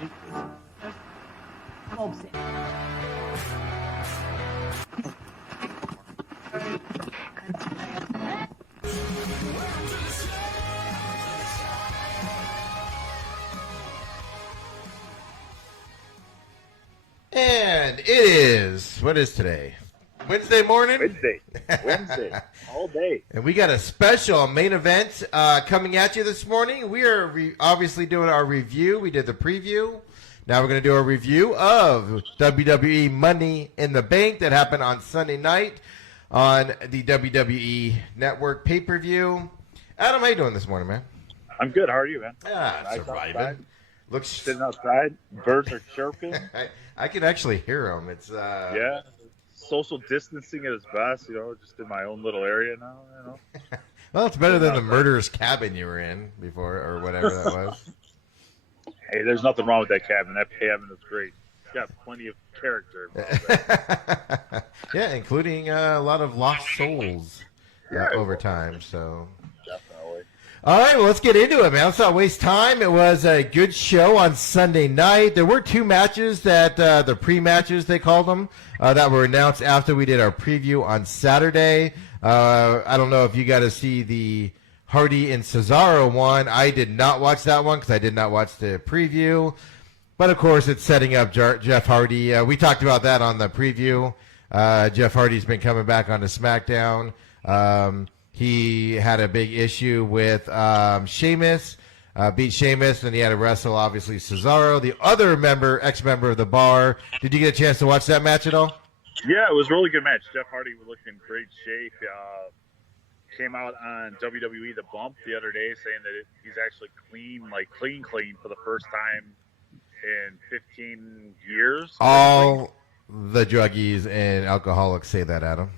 And it is, what is today? Wednesday morning? Wednesday, all day. And we got a special main event coming at you this morning. We are obviously doing our review. We did the preview. Now we're going to do a review of WWE Money in the Bank that happened on Sunday night on the WWE Network pay-per-view. Adam, how you doing this morning, man? I'm good. How are you, man? Surviving. Looks sitting outside. Birds are chirping. I can actually hear them. It's yeah. Social distancing at its best, just in my own little area now, Well, it's better than the murderer's cabin you were in before, or whatever that was. Hey, there's nothing wrong with that cabin. That cabin is great. It's got plenty of character. Yeah, including a lot of lost souls over time, so... Definitely. All right, well, let's get into it, man. Let's not waste time. It was a good show on Sunday night. There were two matches that, the pre-matches, they called them, that were announced after we did our preview on Saturday. I don't know if you got to see the Hardy and Cesaro one. I did not watch that one because I did not watch the preview. But, of course, it's setting up Jeff Hardy. We talked about that on the preview. Jeff Hardy's been coming back onto SmackDown. He had a big issue with Sheamus, beat Sheamus, and he had to wrestle, obviously, Cesaro, the other ex-member of the Bar. Did you get a chance to watch that match at all? Yeah, it was a really good match. Jeff Hardy was looking in great shape. Came out on WWE The Bump the other day saying that he's actually clean for the first time in 15 years. All the druggies and alcoholics say that, Adam.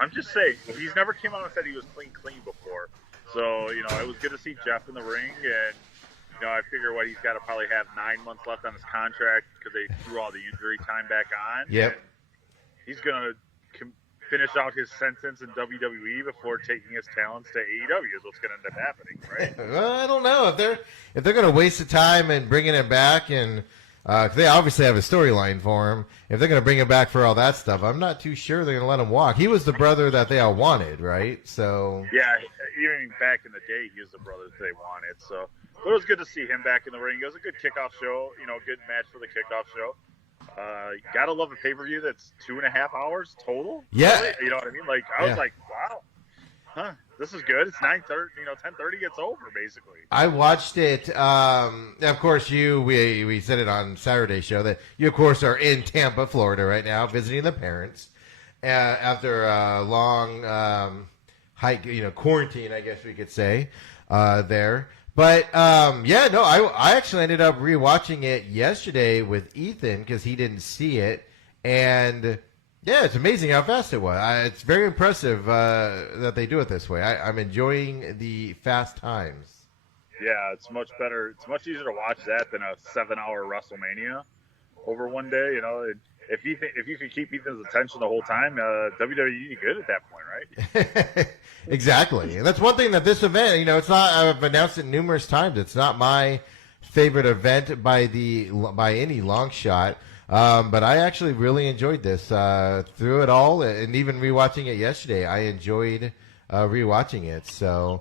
I'm just saying, he's never came out and said he was clean before. So, it was good to see Jeff in the ring. And, I figure he's got to probably have 9 months left on his contract because they threw all the injury time back on. Yep. And he's going to finish out his sentence in WWE before taking his talents to AEW is what's going to end up happening, right? Well, I don't know. If they're going to waste the time and bringing him back and... Cause they obviously have a storyline for him. If they're going to bring him back for all that stuff, I'm not too sure they're going to let him walk. He was the brother that they all wanted, right? So yeah, even back in the day, he was the brother that they wanted. So but it was good to see him back in the ring. It was a good kickoff show, good match for the kickoff show. Gotta love a pay-per-view that's 2.5 hours total. Yeah, really? You know what I mean? I was like, wow, this is good. It's 9:30. 10:30 gets over basically. I watched it. Of course, we said it on Saturday's show that you, of course, are in Tampa, Florida, right now, visiting the parents after a long hike, quarantine, I guess we could say, there. But I actually ended up rewatching it yesterday with Ethan because he didn't see it, and. Yeah, it's amazing how fast it was. It's very impressive that they do it this way. I'm enjoying the fast times. Yeah, it's much better. It's much easier to watch that than a 7-hour WrestleMania over one day. If you could keep Ethan's attention the whole time, WWE good at that point, right? Exactly, and that's one thing that this event. It's not. I've announced it numerous times. It's not my favorite event by any long shot. But I actually really enjoyed this through it all, and even rewatching it yesterday, I enjoyed rewatching it. So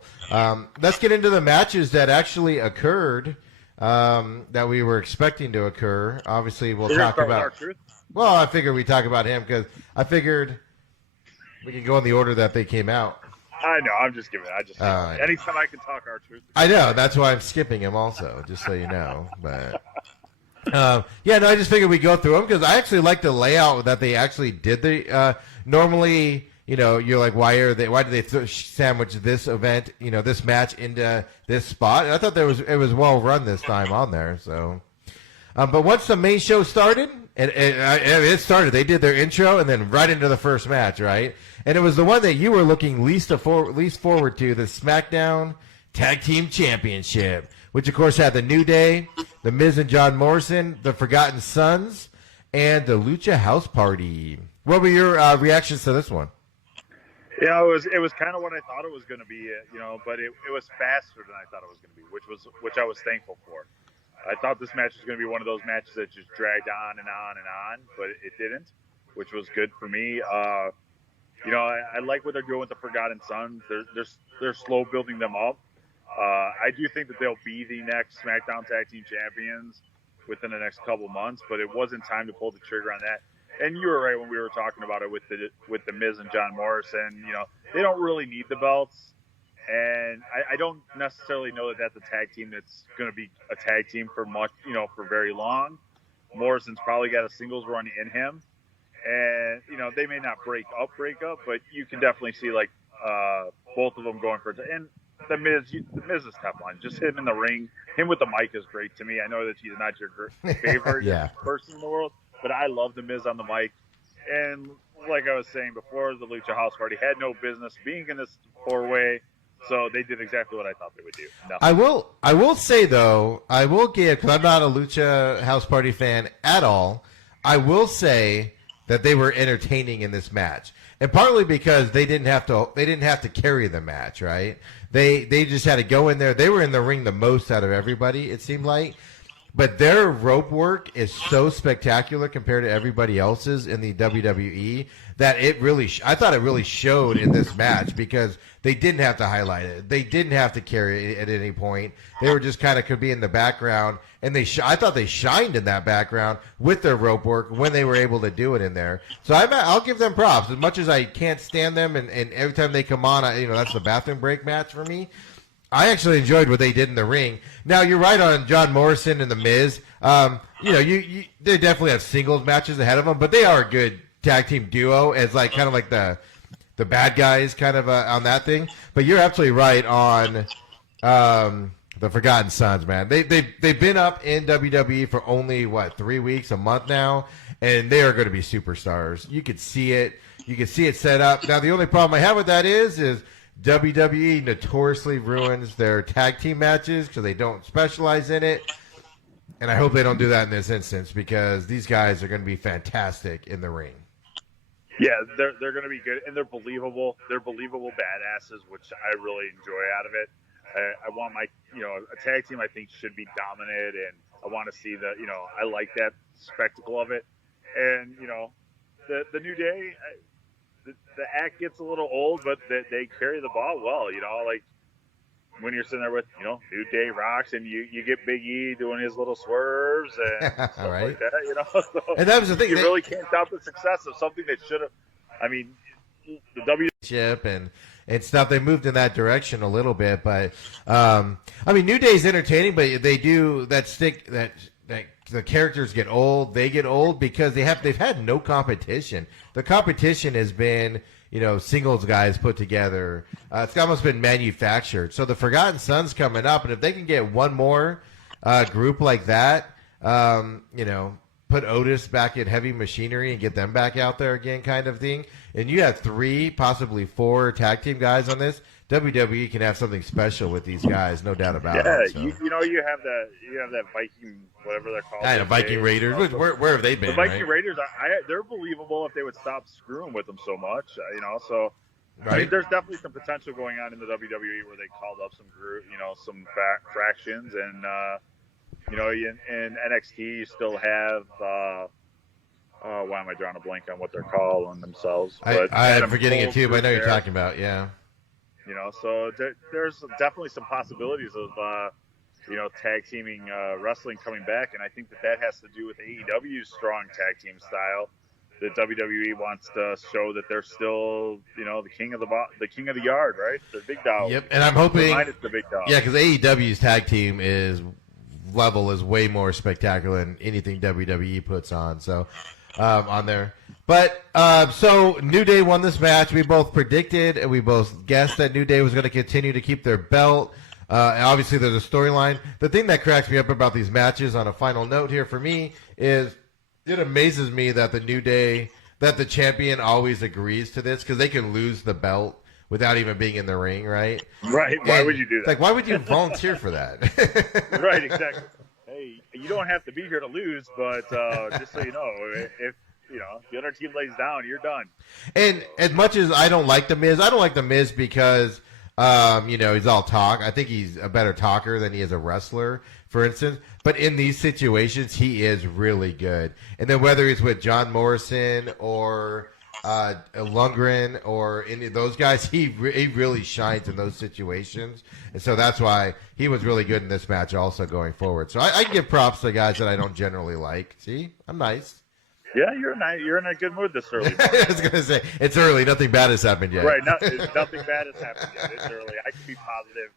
let's get into the matches that actually occurred that we were expecting to occur. Obviously, we'll talk about. Well, I figured we talk about him because I figured we could go in the order that they came out. I know. I'm just giving. Anytime I can talk R-Truth. I know. That's why I'm skipping him also, just so you know. But. I just figured we'd go through them because I actually like the layout that they actually did. Normally, you're like, why did they sandwich this event, this match into this spot? And I thought it was well run this time on there. So, but once the main show started, and it started, they did their intro and then right into the first match, right? And it was the one that you were looking least forward to, the SmackDown Tag Team Championship, which of course had the New Day, the Miz and John Morrison, the Forgotten Sons, and the Lucha House Party. What were your reactions to this one? It was kind of what I thought it was going to be, but it was faster than I thought it was going to be, which I was thankful for. I thought this match was going to be one of those matches that just dragged on and on and on, but it didn't, which was good for me. I like what they're doing with the Forgotten Sons. They're slow building them up. I do think that they'll be the next SmackDown Tag Team Champions within the next couple months, but it wasn't time to pull the trigger on that. And you were right when we were talking about it with the Miz and John Morrison. They don't really need the belts, and I don't necessarily know that that's a tag team that's going to be a tag team for for very long. Morrison's probably got a singles run in him, and they may not break up, but you can definitely see both of them going for it. And the Miz is Teflon. Just him in the ring, him with the mic is great to me. I know that he's not your favorite person in the world, but I love the Miz on the mic. And like I was saying before, the Lucha House Party had no business being in this four-way, so they did exactly what I thought they would do. Nothing. I will say though, I will give, because I'm not a Lucha House Party fan at all. I will say that they were entertaining in this match, and partly because they didn't have to carry the match, right? They just had to go in there. They were in the ring the most out of everybody, it seemed like. But their rope work is so spectacular compared to everybody else's in the WWE that I thought it really showed in this match, because they didn't have to highlight it. They didn't have to carry it at any point. They were just could be in the background, and I thought they shined in that background with their rope work when they were able to do it in there. So I'll give them props. As much as I can't stand them, and every time they come on, that's the bathroom break match for me. I actually enjoyed what they did in the ring. Now, you're right on John Morrison and The Miz. They definitely have singles matches ahead of them, but they are a good tag team duo as kind of like the bad guys kind of on that thing. But you're absolutely right on the Forgotten Sons, man. They've been up in WWE for only, 3 weeks, a month now, and they are going to be superstars. You could see it. You can see it set up. Now, the only problem I have with that is WWE notoriously ruins their tag team matches because they don't specialize in it. And I hope they don't do that in this instance, because these guys are going to be fantastic in the ring. Yeah, they're going to be good, and they're believable. They're believable badasses, which I really enjoy out of it. I want a tag team I think should be dominant, and I want to see I like that spectacle of it. And, the New Day, the act gets a little old, but they carry the ball well. When you're sitting there with New Day rocks, and you get Big E doing his little swerves and stuff right. like that. So and that was the thing. You really can't doubt the success of something that should have. I mean, the WWE and stuff. They moved in that direction a little bit, but New Day's entertaining, but they do that stick that. The characters get old. They get old because they've had no competition. The competition has been, singles guys put together. It's almost been manufactured. So the Forgotten Sons coming up, and if they can get one more group like that, put Otis back in Heavy Machinery and get them back out there again, kind of thing. And you have 3, possibly 4 tag team guys on this. WWE can have something special with these guys, no doubt about it. So. You have that Viking, whatever they're called. The Viking Raiders. Where have they been? The Viking Raiders, they're believable if they would stop screwing with them so much. So right. There's definitely some potential going on in the WWE where they called up some some fractions, and in NXT you still have. Why am I drawing a blank on what they're calling themselves? But I'm forgetting it too, but I know you're talking about, yeah. So there's definitely some possibilities of, tag teaming wrestling coming back, and I think that has to do with AEW's strong tag team style. That WWE wants to show that they're still, the king of the yard, right? The big dog. Yep, and I'm hoping. Minus the big dog. Yeah, because AEW's tag team level is way more spectacular than anything WWE puts on. So. On there. But, so New Day won this match. We both predicted and we both guessed that New Day was going to continue to keep their belt. And obviously there's a storyline. The thing that cracks me up about these matches on a final note here for me is it amazes me that that the champion always agrees to this, because they can lose the belt without even being in the ring, right? Right. Why would you do that? Why would you volunteer for that? Right, exactly. Hey, you don't have to be here to lose, but just so you know, if the other team lays down, you're done. And as much as I don't like the Miz because He's all talk. I think he's a better talker than he is a wrestler, for instance. But in these situations, he is really good. And then whether he's with John Morrison or Lundgren or any of those guys, he really shines in those situations. And so that's why he was really good in this match also going forward. So I give props to guys that I don't generally like. See, I'm nice. Yeah, you're in a good mood this early. I was going to say, it's early. Nothing bad has happened yet. Right, nothing bad has happened yet. It's early. I can be positive.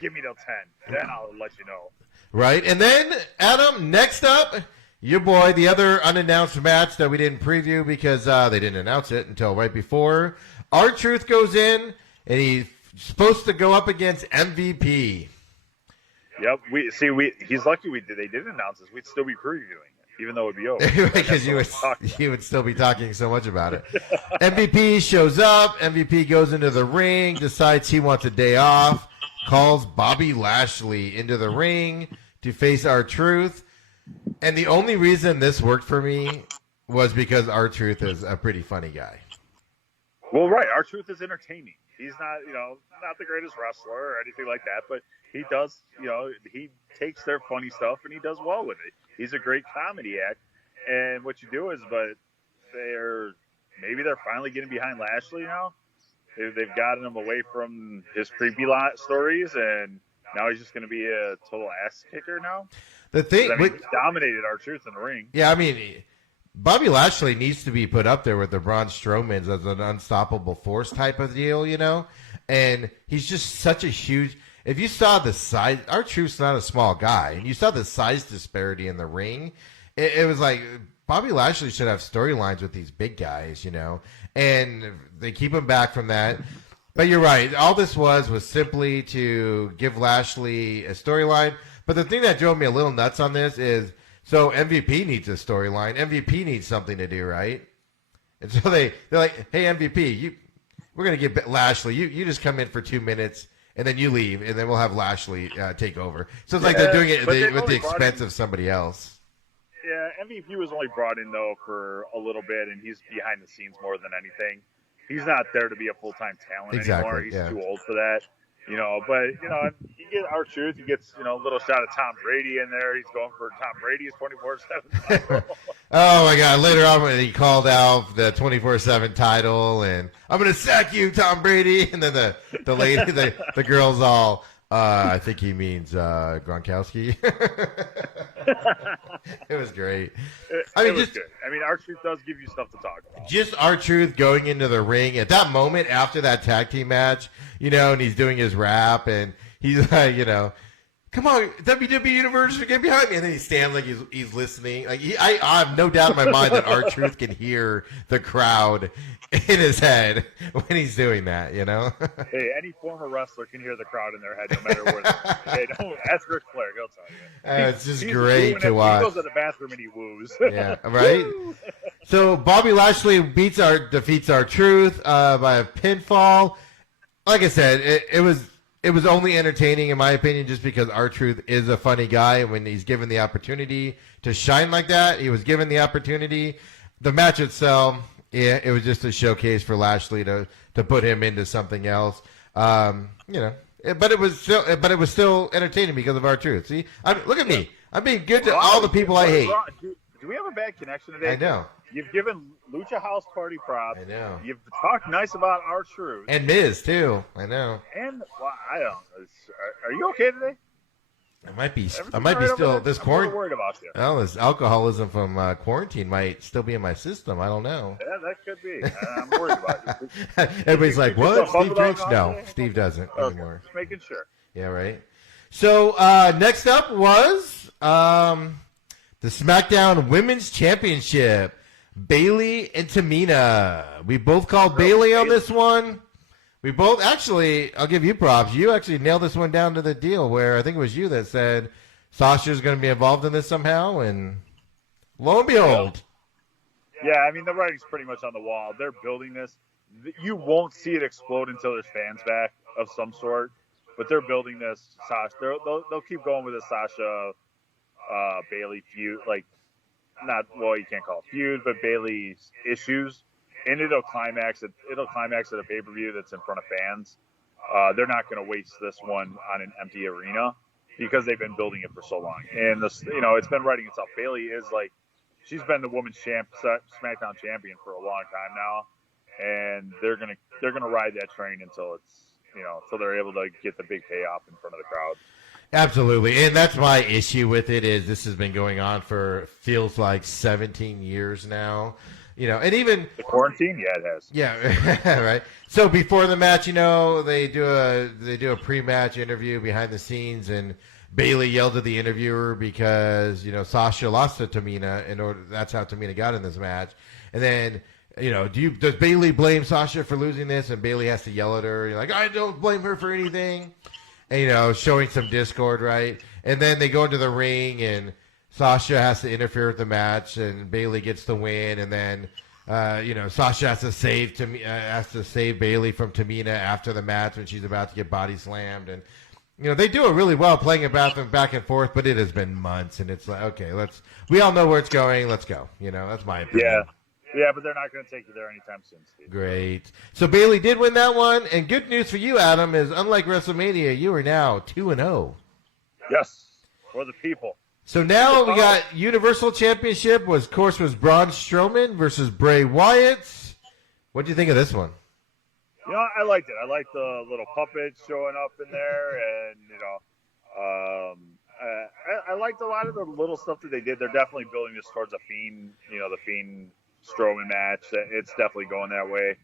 Give me till 10. Then I'll let you know. Right, and then, Adam, next up, your boy, the other unannounced match that we didn't preview because they didn't announce it until right before. R-Truth goes in, and he's supposed to go up against MVP. Yep, he's lucky they did announce this. We'd still be previewing it, even though it would be over. Because you would still be talking so much about it. MVP shows up, MVP goes into the ring, decides he wants a day off, calls Bobby Lashley into the ring to face R-Truth. And the only reason this worked for me was because R-Truth is a pretty funny guy. Well, right. R-Truth is entertaining. He's not, not the greatest wrestler or anything like that, but he does, he takes their funny stuff and he does well with it. He's a great comedy act. And what you do is, maybe they're finally getting behind Lashley now. They've gotten him away from his creepy stories, and now he's just going to be a total ass kicker now. The thing, he dominated R-Truth in the ring. Yeah, Bobby Lashley needs to be put up there with the Braun Strowmans as an unstoppable force type of deal, And he's just such a huge. If you saw the size, R-Truth's not a small guy, and you saw the size disparity in the ring, it was like Bobby Lashley should have storylines with these big guys, and they keep him back from that. But you're right. All this was simply to give Lashley a storyline. But the thing that drove me a little nuts on this is, so MVP needs a storyline. MVP needs something to do, right? And so they're like, hey, MVP, we're going to give Lashley, you just come in for 2 minutes, and then you leave, and then we'll have Lashley take over. So it's like they're doing it with the expense of somebody else. Yeah, MVP was only brought in, though, for a little bit, and he's behind the scenes more than anything. He's not there to be a full-time talent anymore. He's too old for that. But he gets R-Truth. He gets a little shot of Tom Brady in there. He's going for Tom Brady's 24/7. Oh my God! Later on, when he called out the 24/7 title, and I'm going to sack you, Tom Brady, and then the lady, the girls all, I think he means Gronkowski. It was great. It was good. R-Truth does give you stuff to talk about. Just R-Truth going into the ring at that moment after that tag team match, and he's doing his rap, and he's like, come on, WWE Universe, get behind me. And then he's standing like he's listening. Like I have no doubt in my mind that R-Truth can hear the crowd in his head when he's doing that, Hey, any former wrestler can hear the crowd in their head no matter where they're. Hey, don't ask Ric Flair, he'll tell you. It's just great to watch. He goes to the bathroom and he woos. Yeah, right? So Bobby Lashley defeats R-Truth by a pinfall. Like I said, it was only entertaining in my opinion just because R-Truth is a funny guy. When he's given the opportunity to shine like that, he was given the opportunity. The match itself, yeah, it was just a showcase for Lashley to put him into something else. But it was still entertaining because of R-Truth. See, look at me. I'm being good to all the people I hate. Do we have a bad connection today? I know. You've given Lucha House Party props. I know. You've talked nice about R-Truth. And Miz, too. I know. And, I don't know. Are you okay today? I might be still. This quarantine. Worried about you. Well, this alcoholism from quarantine might still be in my system. I don't know. Yeah, that could be. I'm worried about you. Everybody's like, "What? Steve drinks?" No, Steve doesn't anymore. Just making sure. Yeah, right. So next up was the SmackDown Women's Championship. Bayley and Tamina. We both called Bayley on this one. We both actually, I'll give you props. You actually nailed this one down to the deal where I think it was you that said Sasha's going to be involved in this somehow, and lo and behold. Yeah, the writing's pretty much on the wall. They're building this. You won't see it explode until there's fans back of some sort, but they're building this. Sasha, they'll keep going with the Sasha Bayley feud, you can't call it feud, but Bayley's issues, and it'll climax at a pay-per-view that's in front of fans. they're not going to waste this one on an empty arena because they've been building it for so long. And this, it's been writing itself. Bayley is like, she's been the women's SmackDown champion for a long time now, and they're gonna ride that train until it's until they're able to get the big payoff in front of the crowd. Absolutely, and that's my issue with it. Is this has been going on for feels like 17 years now. And even the quarantine, yeah, it has. Yeah, right. So before the match, they do a pre-match interview behind the scenes, and Bayley yelled at the interviewer because Sasha lost to Tamina. That's how Tamina got in this match. And then does Bayley blame Sasha for losing this? And Bayley has to yell at her. You're like, I don't blame her for anything. And showing some discord, right? And then they go into the ring and Sasha has to interfere with the match, and Bayley gets the win, and then Sasha has to save Bayley from Tamina after the match when she's about to get body slammed, and they do it really well playing it back and forth, but it has been months, and it's like, okay, we all know where it's going, let's go. That's my opinion. Yeah, but they're not going to take you there anytime soon, Steve. Great. So Bayley did win that one, and good news for you, Adam, is unlike WrestleMania, you are now 2-0. Yes, for the people. So now we got Universal Championship was Braun Strowman versus Bray Wyatt. What do you think of this one? I liked it. I liked the little puppets showing up in there, and I liked a lot of the little stuff that they did. They're definitely building this towards a Fiend, the Fiend Strowman match. It's definitely going that way.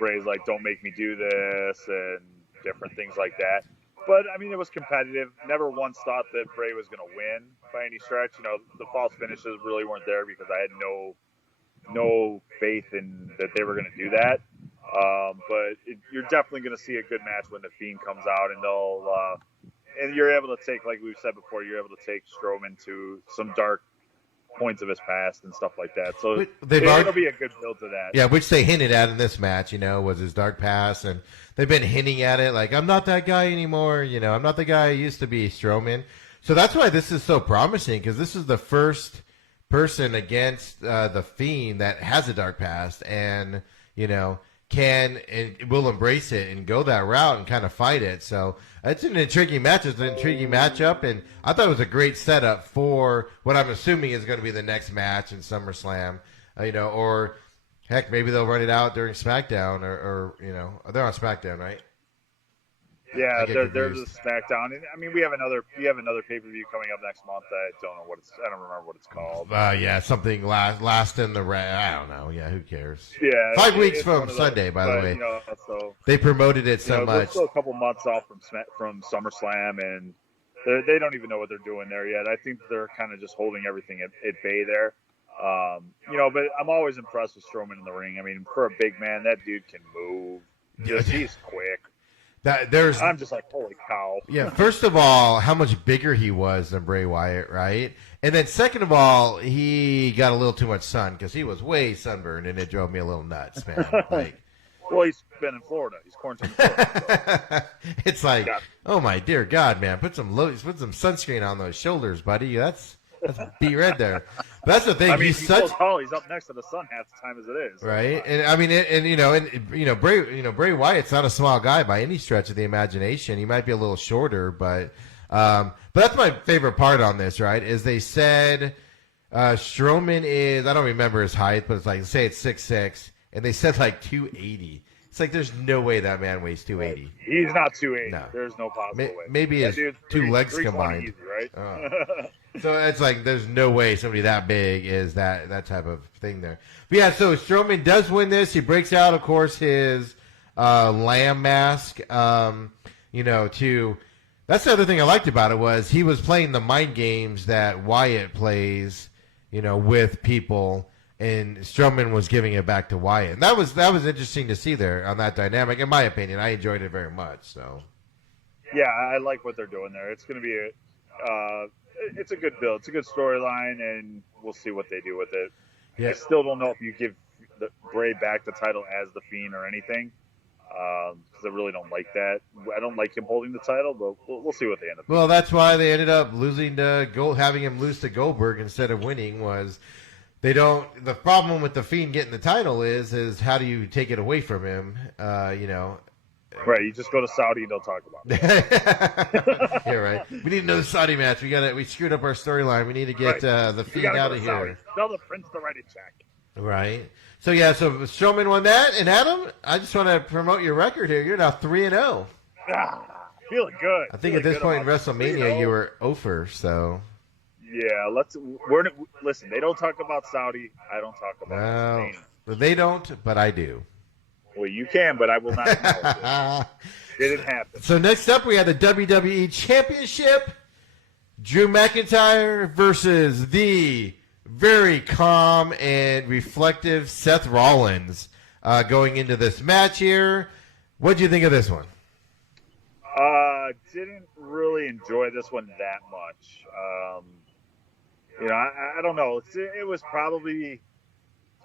Bray's like, "Don't make me do this," and different things like that. But, it was competitive. Never once thought that Bray was going to win by any stretch. The false finishes really weren't there because I had no faith in that they were going to do that. But you're definitely going to see a good match when the Fiend comes out, and and you're able to take, like we've said before, you're able to take Strowman to some dark points of his past and stuff like that. So it'll be a good build to that. Yeah, which they hinted at in this match, was his dark past, and they've been hinting at it like, I'm not that guy anymore, I'm not the guy I used to be, Strowman. So that's why this is so promising, because this is the first person against the Fiend that has a dark past and, can and will embrace it and go that route and kind of fight it. So it's an intriguing match. It's an intriguing matchup, and I thought it was a great setup for what I'm assuming is going to be the next match in SummerSlam. Or heck, maybe they'll run it out during SmackDown, or they're on SmackDown, right? Yeah, there's a SmackDown, and we have another pay-per-view coming up next month. I don't remember what it's called. Yeah, something last in the I don't know. Yeah, who cares? Yeah, 5 weeks from Sunday, by the way. So they promoted it so much. They're still a couple months off from SummerSlam, and they don't even know what they're doing there yet. I think they're kind of just holding everything at bay there. But I'm always impressed with Strowman in the ring. For a big man, that dude can move. He's quick. I'm just like, holy cow. Yeah, first of all, how much bigger he was than Bray Wyatt, right? And then second of all, he got a little too much sun because he was way sunburned, and it drove me a little nuts, man. Well, he's been in Florida. He's quarantined in Florida. So. It's like, oh my dear God, man, put some sunscreen on those shoulders, buddy. That's beat red there. But that's the thing. He's so tall. He's up next to the sun half the time as it is. Right, and Bray Wyatt's not a small guy by any stretch of the imagination. He might be a little shorter, but that's my favorite part on this. Right, is they said Strowman is, I don't remember his height, but it's like, say it's 6'6", and they said like 280. It's like there's no way that man weighs 280. He's not 280. No. There's no possible way. Maybe his two legs combined. Easy, right? So it's like there's no way somebody that big is that type of thing there. But yeah, so Strowman does win this. He breaks out, of course, his lamb mask. That's the other thing I liked about it was he was playing the mind games that Wyatt plays, with people. And Strowman was giving it back to Wyatt. And that was interesting to see there on that dynamic. In my opinion, I enjoyed it very much. So, yeah, I like what they're doing there. It's going to be it's a good build. It's a good storyline, and we'll see what they do with it. Yeah. I still don't know if you give Bray back the title as the Fiend or anything, because I really don't like that. I don't like him holding the title, but we'll see what they end up doing. Well, that's why they ended up losing having him lose to Goldberg instead of winning was. The problem with the Fiend getting the title is how do you take it away from him, Right, you just go to Saudi and don't talk about it. Yeah, right. We need another Saudi match. We screwed up our storyline. We need to get the feed out of here. Tell the prince to write a check. Right. So Strowman won that, and Adam, I just want to promote your record here. You're now 3-0. Feeling good. I think at this point in WrestleMania you were over. So. Yeah, listen. They don't talk about Saudi. I don't talk about WrestleMania. They don't, but I do. Well, you can, but I will not. Didn't happen. So next up, we had the WWE Championship. Drew McIntyre versus the very calm and reflective Seth Rollins going into this match here. What did you think of this one? Didn't really enjoy this one that much. I don't know. It was probably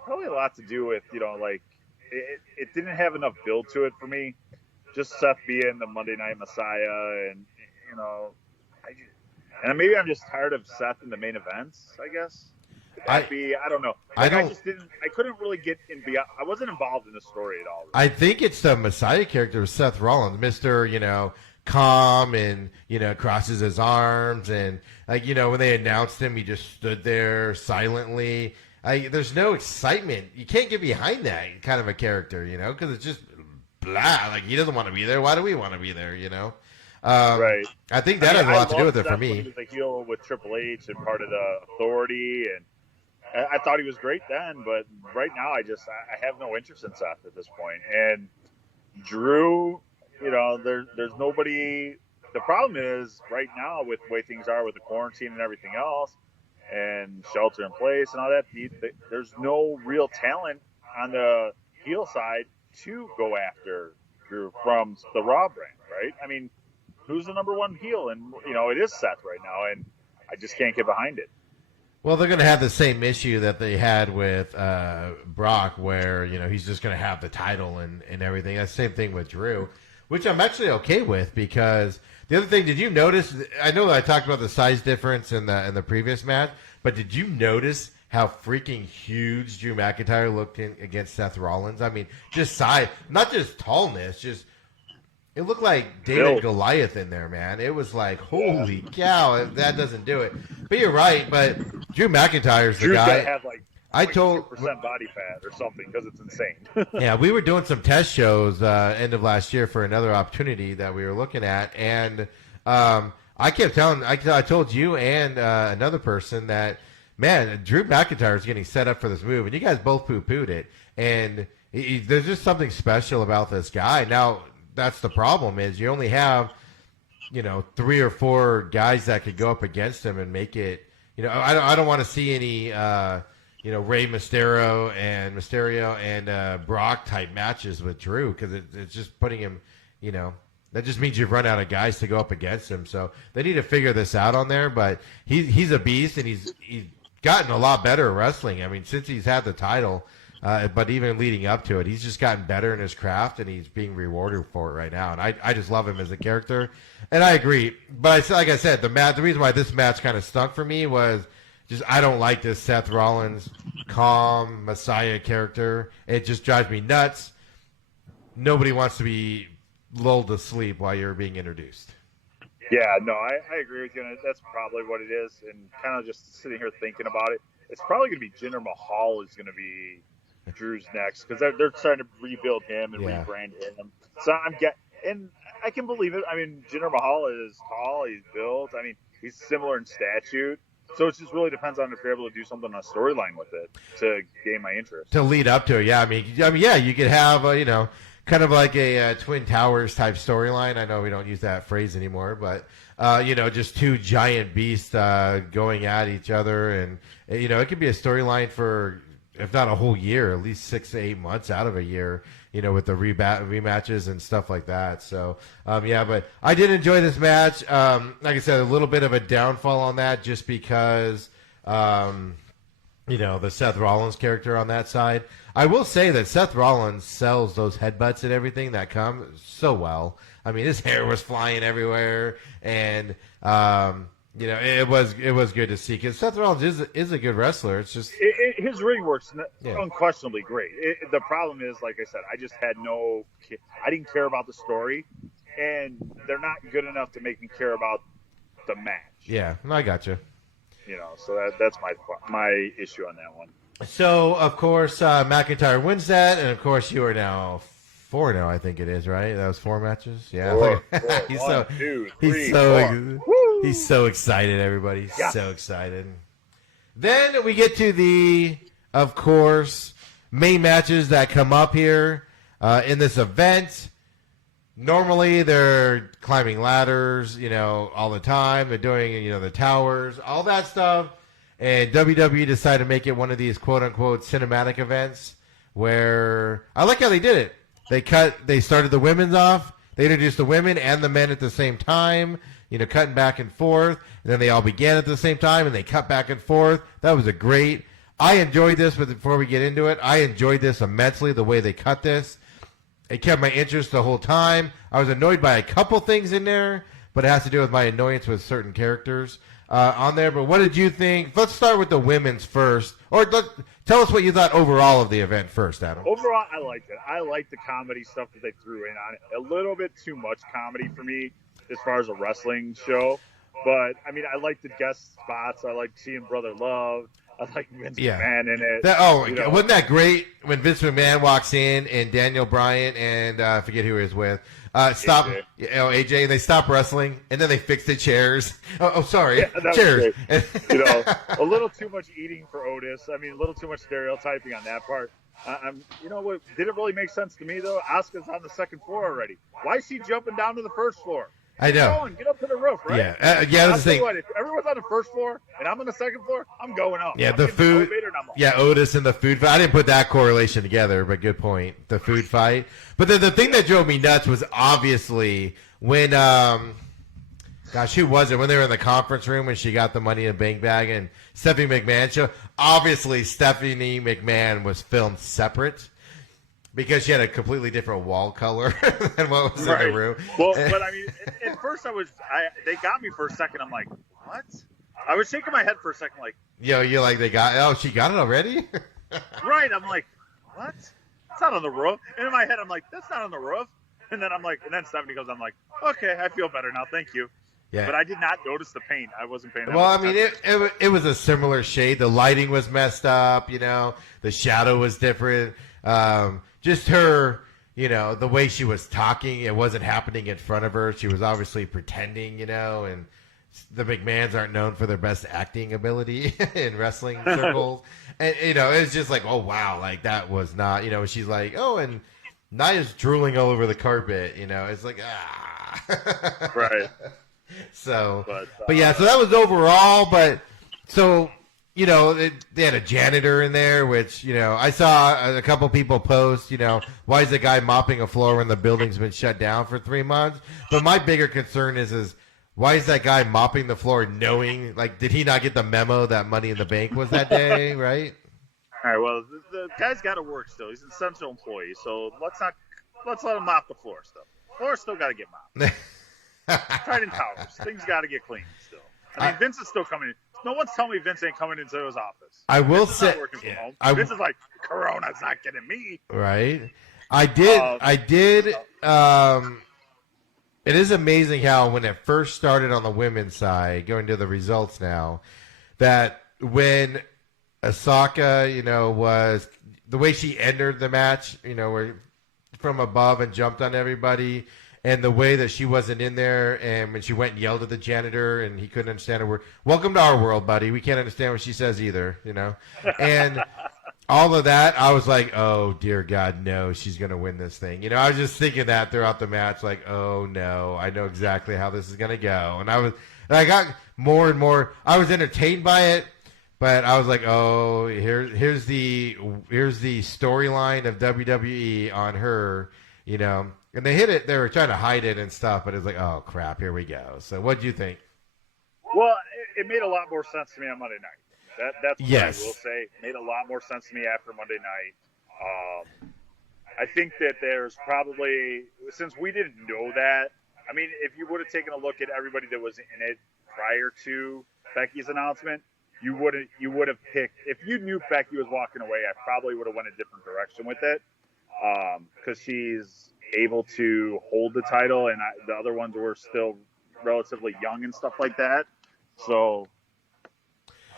a lot to do with, it didn't have enough build to it for me. Just Seth being the Monday Night Messiah, and maybe I'm just tired of Seth in the main events, I guess. I don't know. I couldn't really get in. I wasn't involved in the story at all. Really. I think it's the Messiah character of Seth Rollins, Mr. Calm and crosses his arms, and when they announced him, he just stood there silently. There's no excitement. You can't get behind that kind of a character, because it's just blah. Like, he doesn't want to be there. Why do we want to be there? Right. I think that has a lot to do with it for me. He was a heel with Triple H and part of the Authority, and I thought he was great then. But right now, I have no interest in Seth at this point. And Drew, there's nobody. The problem is right now with the way things are with the quarantine and everything else, and shelter in place and all that, there's no real talent on the heel side to go after Drew from the Raw brand, right? I mean, who's the number one heel? And, it is Seth right now, and I just can't get behind it. Well, they're going to have the same issue that they had with Brock, where, he's just going to have the title and everything. That's the same thing with Drew, which I'm actually okay with, because the other thing, did you notice, I know that I talked about the size difference in the previous match, but did you notice how freaking huge Drew McIntyre looked against Seth Rollins? I mean, just size, not just tallness, it looked like David Goliath in there, man. It was like, holy cow, that doesn't do it. But you're right, but Drew McIntyre's the guy. Drew's have like 2% body fat or something, because it's insane. Yeah, we were doing some test shows end of last year for another opportunity that we were looking at, and I kept telling, I told you and another person that, man, Drew McIntyre is getting set up for this move, and you guys both poo-pooed it, and there's just something special about this guy. Now, that's the problem, is you only have, 3 or 4 guys that could go up against him and make it, I don't want to see any, Rey Mysterio and Brock type matches with Drew, because it's just putting him, that just means you've run out of guys to go up against him. So they need to figure this out on there, but he's a beast, and he's gotten a lot better at wrestling. I mean, since he's had the title, but even leading up to it, he's just gotten better in his craft, and he's being rewarded for it right now. And I just love him as a character. And I agree. But like I said, the reason why this match kind of stunk for me was just I don't like this Seth Rollins calm Messiah character. It just drives me nuts. Nobody wants to be lulled to sleep while you're being introduced. Yeah, no, I agree with you. And that's probably what it is. And kind of just sitting here thinking about it, it's probably going to be Jinder Mahal is going to be Drew's next, because they're trying to rebuild him and rebrand him. So and I can believe it. I mean, Jinder Mahal is tall, he's built. I mean, he's similar in statute. So it just really depends on if you're able to do something on a storyline with it to gain my interest. To lead up to it, yeah. I mean, yeah, you could have, kind of like a Twin Towers type storyline. I know we don't use that phrase anymore, but just 2 giant beasts going at each other, and it could be a storyline for, if not a whole year, at least 6 to 8 months out of a year, with the rematches and stuff like that. So, but I did enjoy this match. Like I said, a little bit of a downfall on that, just because, the Seth Rollins character on that side. I will say that Seth Rollins sells those headbutts and everything that come so well. I mean, his hair was flying everywhere, and You know, it was good to see because Seth Rollins is a good wrestler. It's just his ring works Yeah. unquestionably great. The problem is, like I said, I just had I didn't care about the story, and they're not good enough to make me care about the match. yeah. I got you. You know, so that's my issue on that one. So of course McIntyre wins that, and of course you are now 4-0. I think it is right. That was 4 matches. Yeah. Four, he's one, so 2, 3, he's so 4. he's so excited. Everybody, he's Yes. so excited. Then we get to the, of course, main matches that come up here in this event. Normally, they're climbing ladders, you know, all the time. They're doing, you know, the towers, all that stuff. And WWE decided to make it one of these quote-unquote cinematic events where I like how they did it. They started the women's off. They introduced the women and the men at the same time, you know, cutting back and forth. And then they all began at the same time, and they cut back and forth. That was a great. I enjoyed this, but before we get into it, I enjoyed this immensely, the way they cut this. It kept my interest the whole time. I was annoyed by a couple things in there, but it has to do with my annoyance with certain characters on there. But what did you think? Let's start with the women's first. Or tell us what you thought overall of the event first, Adam. Overall, I liked it. I liked the comedy stuff that they threw in on it. A little bit too much comedy for me as far as a wrestling show. But, I mean, I liked the guest spots. I liked seeing Brother Love. I like Vince McMahon in it. Wasn't that great when Vince McMahon walks in and Daniel Bryan and I forget who he was with stop AJ. AJ, and they stop wrestling and then they fix the chairs. Sorry, chairs. You know, a little too much eating for Otis. I mean, a little too much stereotyping on that part. You know what? Did it really make sense to me though? Asuka's on the second floor already. Why is she jumping down to the first floor? I know. Get up to the roof, right? Yeah, that's the thing. What, if everyone's on the first floor and I'm on the second floor, I'm going up. Yeah, I'm the food. The Otis and the food fight. I didn't put that correlation together, but good point. The food fight. But the thing that drove me nuts was obviously when, gosh, who was it? When they were in the conference room and she got the Money in the Bank bag and Stephanie McMahon show. Obviously, Stephanie McMahon was filmed separate. Because she had a completely different wall color than what was in the room. Well, but I mean, at first they got me for a second. I'm like, what? I was shaking my head for a second, like, you're like, she got it already? Right. I'm like, what? It's not on the roof. And in my head, I'm like, that's not on the roof. And then I'm like, and then Stephanie goes, I'm like, okay, I feel better now. Thank you. Yeah. But I did not notice the paint. I wasn't paying that Well, I mean, it was a similar shade. The lighting was messed up, you know. The shadow was different. Just her, you know, the way she was talking, it wasn't happening in front of her. She was obviously pretending, you know, and the McMahons aren't known for their best acting ability in wrestling circles. And, you know, it's just like, oh, wow, like that was not, you know, she's like, oh, and Nia's drooling all over the carpet, you know. It's like, ah. Right. So, but yeah, so that was overall, but so... You know, they had a janitor in there, which, you know, I saw a couple people post, you know, why is the guy mopping a floor when the building's been shut down for 3 months? But my bigger concern is why is that guy mopping the floor knowing, like, did he not get the memo that Money in the Bank was that day, right? All right, well, the guy's got to work still. He's an essential employee, so let's let him mop the floor still. Floor still got to get mopped. Trident Towers, things got to get cleaned still. I mean, Vince is still coming in. No one's telling me Vince ain't coming into his office. I will Vince say, is not working from home. Vince is like, Corona's not getting me. Right. I did. It is amazing how when it first started on the women's side, going to the results now, that when Asaka, you know, was the way she entered the match, you know, where from above and jumped on everybody. And the way that she wasn't in there, and when she went and yelled at the janitor, and he couldn't understand a word. Welcome to our world, buddy. We can't understand what she says either, you know. And all of that, I was like, oh dear God, no, she's gonna win this thing. You know, I was just thinking that throughout the match, like, oh no, I know exactly how this is gonna go. And I got more and more. I was entertained by it, but I was like, oh, here's the storyline of WWE on her, you know. And they hit it. They were trying to hide it and stuff, but it's like, oh crap, here we go. So, what do you think? Well, it made a lot more sense to me on Monday night. That's what I will say. It made a lot more sense to me after Monday night. I think that there's probably, since we didn't know that, I mean, if you would have taken a look at everybody that was in it prior to Becky's announcement, you would have picked, if you knew Becky was walking away, I probably would have went a different direction with it, because she's able to hold the title, and the other ones were still relatively young and stuff like that. So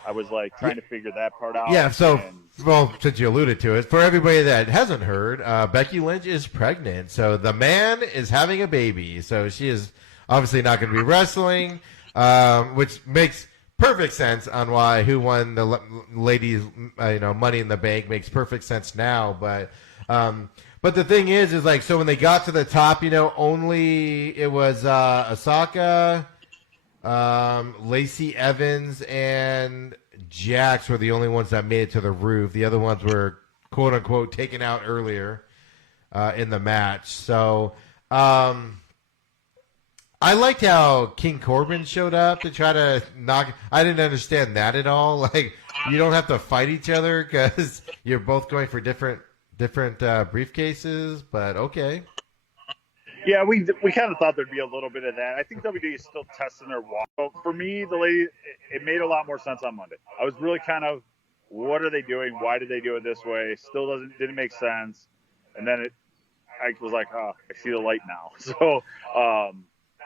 I was like trying to figure that part out. Yeah, so, well, since you alluded to it, for everybody that hasn't heard, Becky Lynch is pregnant. So the man is having a baby. So she is obviously not going to be wrestling, which makes perfect sense on why Who Won the Ladies, Money in the Bank makes perfect sense now. But the thing is like, so when they got to the top, only it was Osaka, Lacey Evans, and Jax were the only ones that made it to the roof. The other ones were, quote unquote, taken out earlier in the match. So I liked how King Corbin showed up to try to knock. I didn't understand that at all. Like, you don't have to fight each other because you're both going for different briefcases, but okay. Yeah, we kind of thought there'd be a little bit of that. I think WWE is still testing their walk. But for me, it made a lot more sense on Monday. I was really kind of, what are they doing? Why did they do it this way? Still didn't make sense. And then I was like, oh, I see the light now. So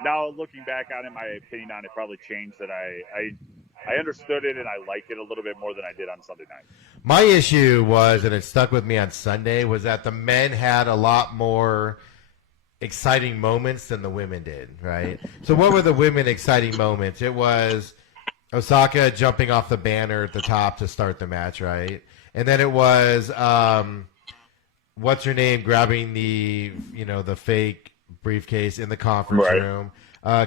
now looking back on it, my opinion on it probably changed. That I understood it and I liked it a little bit more than I did on Sunday night. My issue was, and it stuck with me on Sunday, was that the men had a lot more exciting moments than the women did, right? So what were the women exciting moments? It was Osaka jumping off the banner at the top to start the match, right? And then it was what's her name grabbing the fake briefcase in the conference room.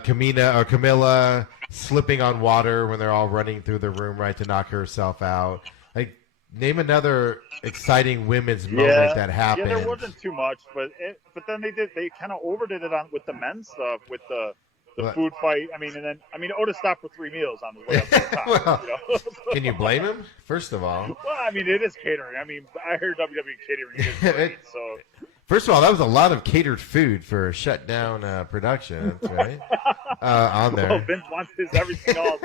Camilla slipping on water when they're all running through the room, right, to knock herself out. Like, name another exciting women's moment that happened. Yeah, there wasn't too much, but then they kind of overdid it with the men's stuff, with the food fight. I mean, Otis stopped for 3 meals on the way up to the top. Well, can you blame him? First of all, well, I mean, it is catering. I mean, I heard WWE catering is great, so. First of all, that was a lot of catered food for a shut down production, right? On there. Well, Vince wants his everything else.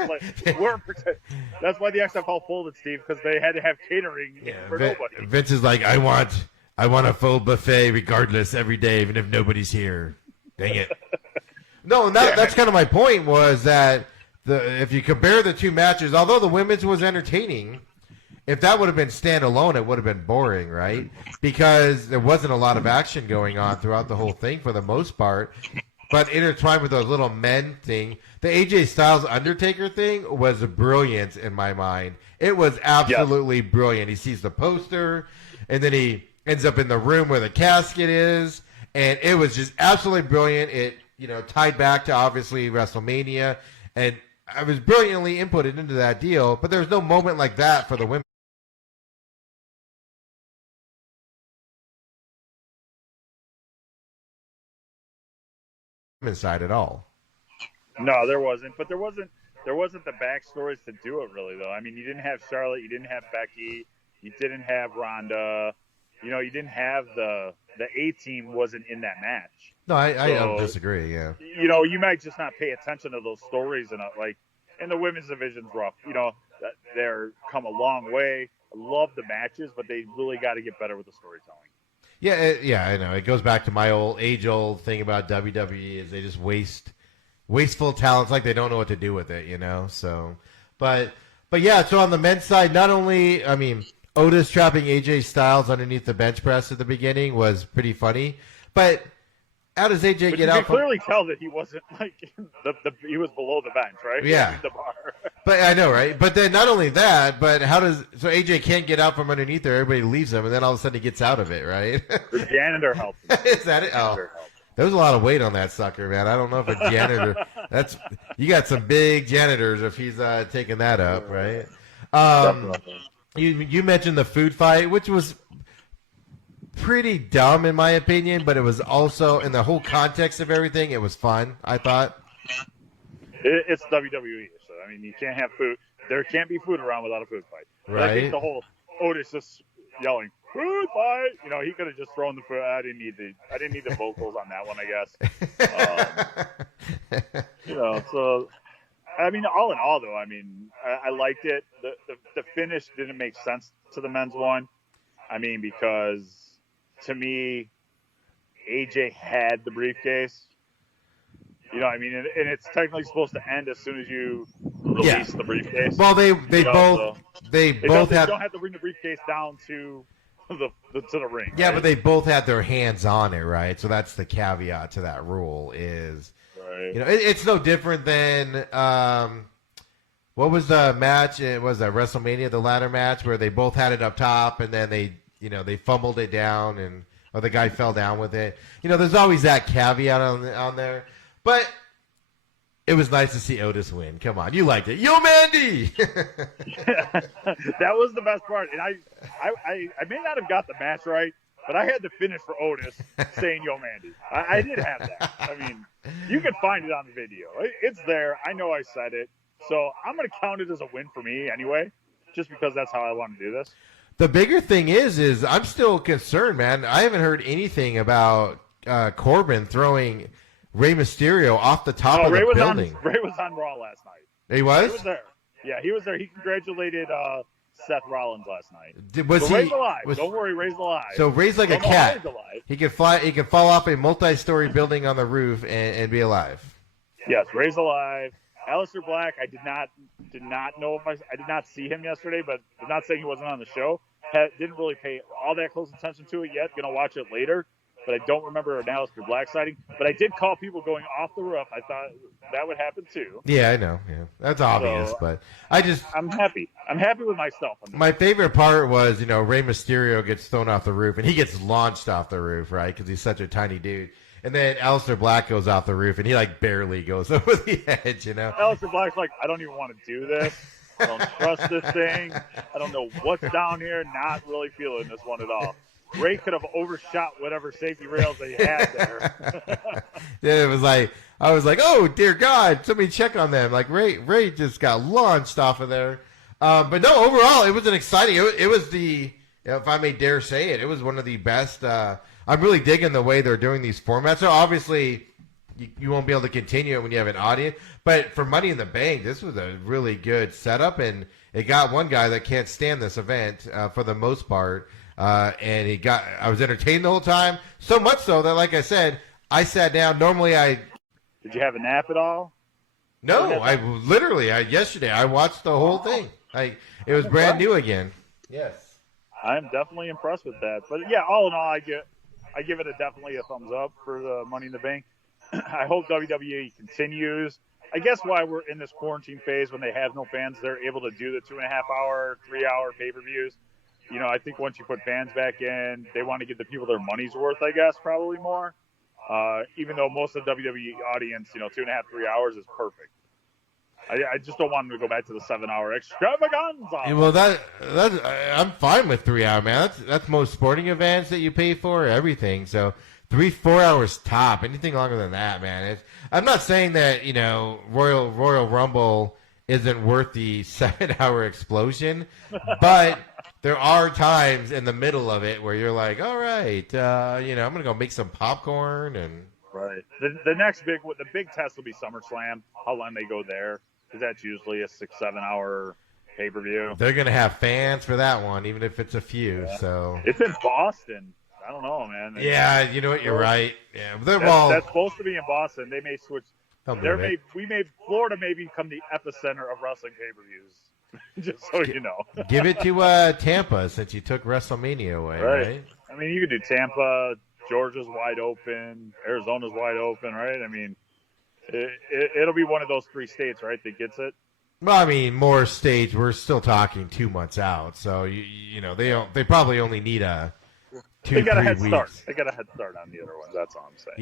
That's why the XFL folded, Steve, because they had to have catering for nobody. Vince is like, I want a full buffet regardless every day, even if nobody's here. Dang it. No, that's kind of my point, was that if you compare the two matches, although the women's was entertaining, if that would have been standalone, it would have been boring, right? Because there wasn't a lot of action going on throughout the whole thing for the most part. But intertwined with those little men thing, the AJ Styles Undertaker thing was brilliant in my mind. It was absolutely brilliant. He sees the poster, and then he ends up in the room where the casket is, and it was just absolutely brilliant. It tied back to obviously WrestleMania, and I was brilliantly inputted into that deal. But there's no moment like that for the women side at all. No, there wasn't. But there wasn't the backstories to do it, really, though. I mean, you didn't have Charlotte, you didn't have Becky, you didn't have Ronda. You didn't have the A-team wasn't in that match. No, I don't disagree. Yeah. You might just not pay attention to those stories, and the women's division's rough. They're come a long way. I love the matches, but they really got to get better with the storytelling. Yeah, I know. It goes back to my age-old thing about WWE is they just wasteful talents, like they don't know what to do with it, So, but yeah. So on the men's side, not only, I mean, Otis trapping AJ Styles underneath the bench press at the beginning was pretty funny, but how does AJ get out? You can clearly tell that he wasn't he was below the bench, right? Yeah. The bar. But I know, right? But then not only that, but so AJ can't get out from underneath there. Everybody leaves him, and then all of a sudden he gets out of it, right? The janitor helped him. Is that it? Oh, there was a lot of weight on that sucker, man. I don't know if a janitor. You got some big janitors if he's taking that up, right? You mentioned the food fight, which was pretty dumb in my opinion, but it was also, in the whole context of everything, it was fun, I thought. It's WWE, so I mean, you can't have food. There can't be food around without a food fight. Right. I think the whole Otis just yelling food fight. He could have just thrown the food. I didn't need the vocals on that one, I guess. So I mean, all in all, though, I mean, I liked it. The finish didn't make sense to the men's one. I mean, because to me, AJ had the briefcase. You know what I mean? And it's technically supposed to end as soon as you release the briefcase. Well, they So both you had. don't have to bring the briefcase down to the ring. Yeah, right? but they both had their hands on it, right? So that's the caveat to that rule. Is Right. it's no different than what was the match? It was a WrestleMania, the ladder match, where they both had it up top, and then they fumbled it down, or the guy fell down with it. There's always that caveat on there, but it was nice to see Otis win. Come on, you liked it, Yo Mandy. That was the best part, and I may not have got the match right, but I had the finish for Otis saying Yo Mandy. I did have that. I mean, you can find it on the video. It's there. I know I said it. So I'm going to count it as a win for me anyway, just because that's how I want to do this. The bigger thing is I'm still concerned, man. I haven't heard anything about Corbin throwing Rey Mysterio off the top of the building. Ray was on Raw last night. He was? He was there. Yeah, he was there. He congratulated Seth Rollins last night. Was he? Ray's alive. Don't worry, Ray's alive. So Ray's like a cat. He could fly. He could fall off a multi-story building on the roof and be alive. Yes, Ray's alive. Aleister Black, I did not know if I did not see him yesterday, but I'm not saying he wasn't on the show. Didn't really pay all that close attention to it yet. Gonna watch it later, but I don't remember an Aleister Black sighting. But I did call people going off the roof. I thought that would happen too. Yeah, I know. Yeah, that's obvious, but I'm happy. I'm happy with myself. My favorite part was, Rey Mysterio gets thrown off the roof, and he gets launched off the roof, right? Because he's such a tiny dude. And then Aleister Black goes off the roof, and he barely goes over the edge, Aleister Black's like, I don't even want to do this. I don't trust this thing. I don't know what's down here. Not really feeling this one at all. Ray could have overshot whatever safety rails they had there. Yeah, it was I was like, oh dear God, somebody check on them. Ray just got launched off of there. But no, overall, it was an exciting. It was if I may dare say it, it was one of the best. I'm really digging the way they're doing these formats. So obviously, you won't be able to continue it when you have an audience. But for Money in the Bank, this was a really good setup, and it got one guy that can't stand this event for the most part. And I was entertained the whole time. So much so that, like I said, I sat down. Normally, Did you have a nap at all? No, yesterday I watched the whole thing. It was brand new again. Yes. I'm definitely impressed with that. But yeah, all in all, I give it definitely a thumbs up for the Money in the Bank. I hope WWE continues. I guess why we're in this quarantine phase when they have no fans, they're able to do the 2.5 hour, 3 hour pay-per-views. I think once you put fans back in, they want to give the people their money's worth, I guess, probably more. Even though most of the WWE audience, 2.5, 3 hours is perfect. I just don't want them to go back to the 7 hour extravaganza. Yeah, well, I'm fine with 3 hour, man. That's most sporting events that you pay for, everything. So 3-4 hours top. Anything longer than that, man. I'm not saying that Royal Rumble isn't worth the 7 hour explosion, but there are times in the middle of it where you're like, all right, I'm gonna go make some popcorn and. Right. The big test will be SummerSlam. How long they go there. Because that's usually a 6-7 hour pay-per-view. They're going to have fans for that one, even if it's a few. Yeah. So it's in Boston. I don't know, man. Yeah, you know what? You're right. Yeah, that's supposed to be in Boston. They may switch. Florida may become the epicenter of wrestling pay-per-views. Just so you know. Give it to Tampa since you took WrestleMania away, right? I mean, you could do Tampa. Georgia's wide open. Arizona's wide open, right? I mean. It'll be one of those 3 states, right, that gets it? Well, I mean, more states. We're still talking 2 months out, so they probably only need 2-3 weeks. Start. They got a head start on the other ones. That's all I'm saying.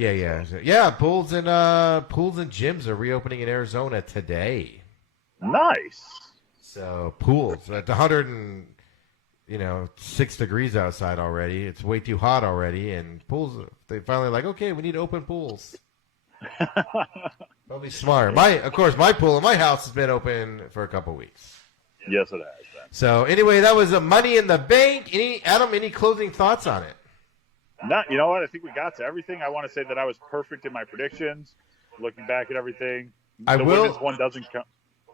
Yeah. Pools and gyms are reopening in Arizona today. Nice. So pools at 6 degrees outside already. It's way too hot already, and pools. They finally okay, we need to open pools. Probably smart. My pool in my house has been open for a couple weeks. Yes, it has. So anyway, that was a Money in the Bank. Any closing thoughts on it? You know what? I think we got to everything. I want to say that I was perfect in my predictions. Looking back at everything, women's one doesn't count.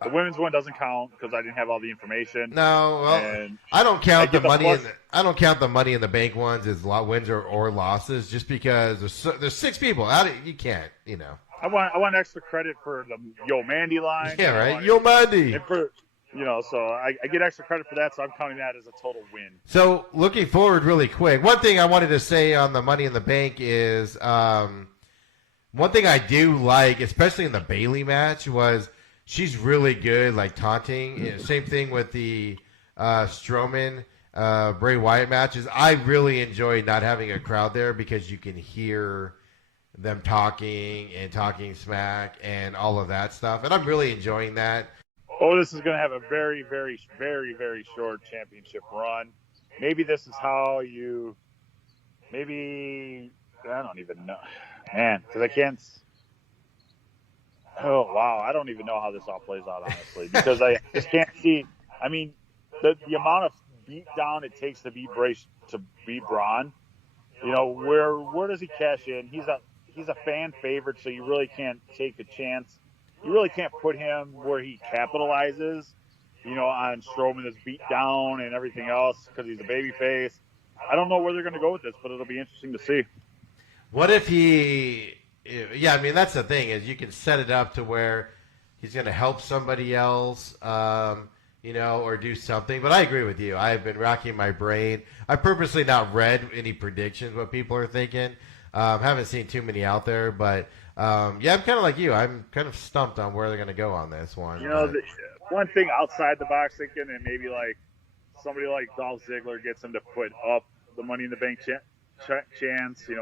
The women's one doesn't count because I didn't have all the information. No, well, and I don't count the money. I don't count the money in the bank ones as wins or losses, just because there's 6 people. You can't, you know. I want extra credit for the Yo Mandy line. Yeah, right. Yo Mandy. And for, so I get extra credit for that, so I'm counting that as a total win. So looking forward really quick, one thing I wanted to say on the Money in the Bank is one thing I do like, especially in the Bayley match, was she's really good, like taunting. Same thing with the Strowman, Bray Wyatt matches. I really enjoy not having a crowd there because you can hear them talking and talking smack and all of that stuff. And I'm really enjoying that. Otis is going to have a very, very, very, very short championship run. Maybe this is how I don't even know. Man, because I can't. Oh, wow. I don't even know how this all plays out, honestly, because I just can't see. I mean, the amount of beat down it takes to beat Braun, where does he cash in? He's a fan favorite, so you really can't take a chance. You really can't put him where he capitalizes, on Strowman that's beat down and everything else because he's a babyface. I don't know where they're going to go with this, but it'll be interesting to see. What if yeah, I mean, that's the thing, is you can set it up to where he's going to help somebody else, or do something. But I agree with you. I've been racking my brain. I purposely not read any predictions, what people are thinking. Haven't seen too many out there, but I'm kind of like you. I'm kind of stumped on where they're going to go on this one. One thing outside the box thinking, and maybe like somebody like Dolph Ziggler gets him to put up the Money in the Bank chance,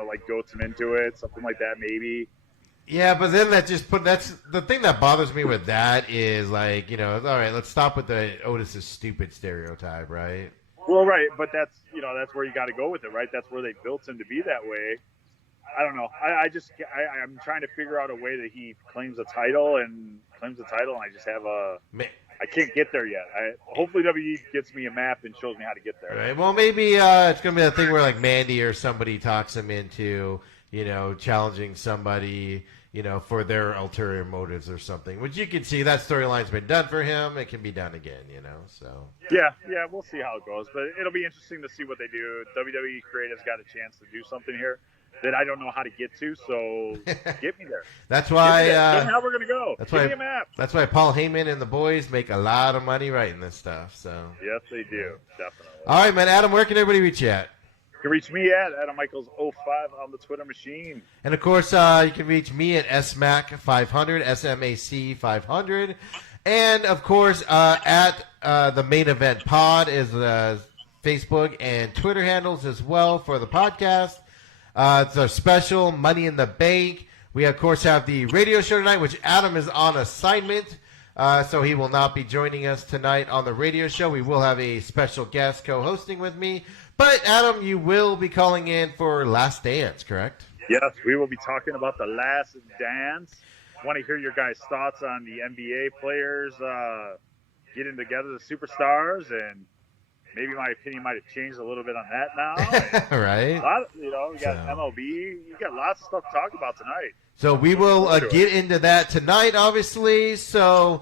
like goats him into it, something like that, maybe. Yeah, but then that's the thing that bothers me with that is like, all right, let's stop with the Otis's stupid stereotype, right? Well, right, but that's where you got to go with it, right? That's where they built him to be that way. I don't know. I'm trying to figure out a way that he claims the title, and I just have I can't get there yet. Hopefully WWE gets me a map and shows me how to get there. Right. Well, maybe it's going to be a thing where like Mandy or somebody talks him into, challenging somebody, for their ulterior motives or something. Which you can see that storyline's been done for him. It can be done again, so. Yeah, we'll see how it goes. But it'll be interesting to see what they do. WWE Creative's got a chance to do something here that I don't know how to get to, so get me there. That's why. Tell me how we're gonna go. Give me a map. That's why Paul Heyman and the boys make a lot of money writing this stuff. So. Yes, they do, definitely. All right, man, Adam. Where can everybody reach you at? You can reach me at Adam Michaels05 on the Twitter machine. And of course, you can reach me at SMAC500, SMAC500, and of course at the Main Event Pod is the Facebook and Twitter handles as well for the podcast. It's our special Money in the Bank. We, of course, have the radio show tonight, which Adam is on assignment, so he will not be joining us tonight on the radio show. We will have a special guest co-hosting with me. But, Adam, you will be calling in for Last Dance, correct? Yes, we will be talking about The Last Dance. Want to hear your guys' thoughts on the NBA players getting together, the superstars, and maybe my opinion might have changed a little bit on that now. Right. We got MLB. You got lots of stuff to talk about tonight. So we will get into that tonight, obviously. So